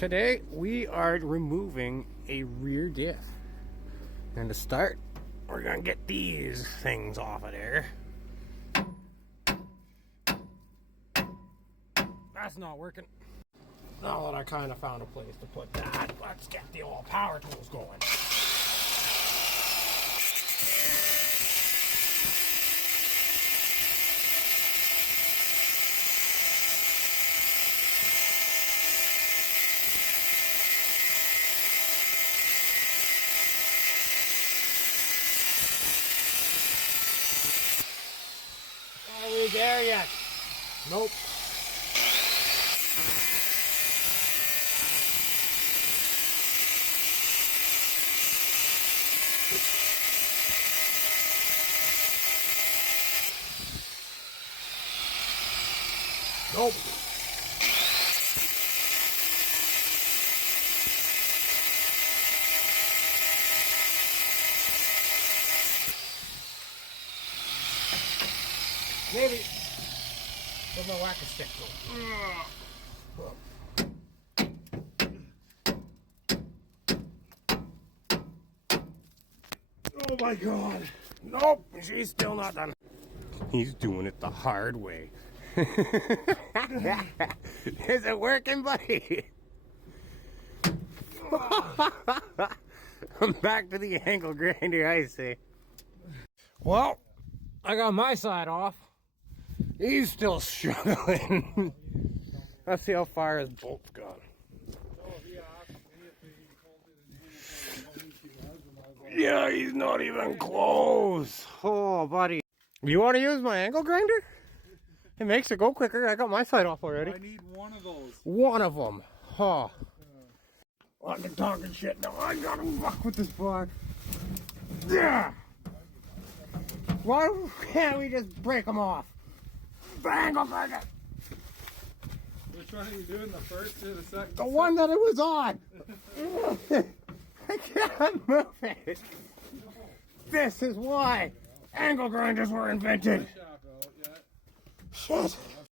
Today we are removing a rear diff. And to start, we're gonna get these things off of there. That's not working. Now that I kind of found a place to put that, let's get the old power tools going. Are we there yet? Nope. Nope. Maybe. Put my whacker stick Oh my god. Nope, she's still not done. He's doing it the hard way. Is it working, buddy? I'm back to the angle grinder, I see. Well, I got my side off. He's still struggling. Let's see how far his bolt's gone. Yeah, he's not even close. Oh, buddy. You want to use my angle grinder? It makes it go quicker. I got my side off already. I need one of those. One of them. Huh. I'm talking shit now. I gotta fuck with this bar. Yeah. Why can't we just break them off? Angle grinder. Which one are you doing? The first or the second? The one that it was on. I can't move it. This is why angle grinders were invented. Shit.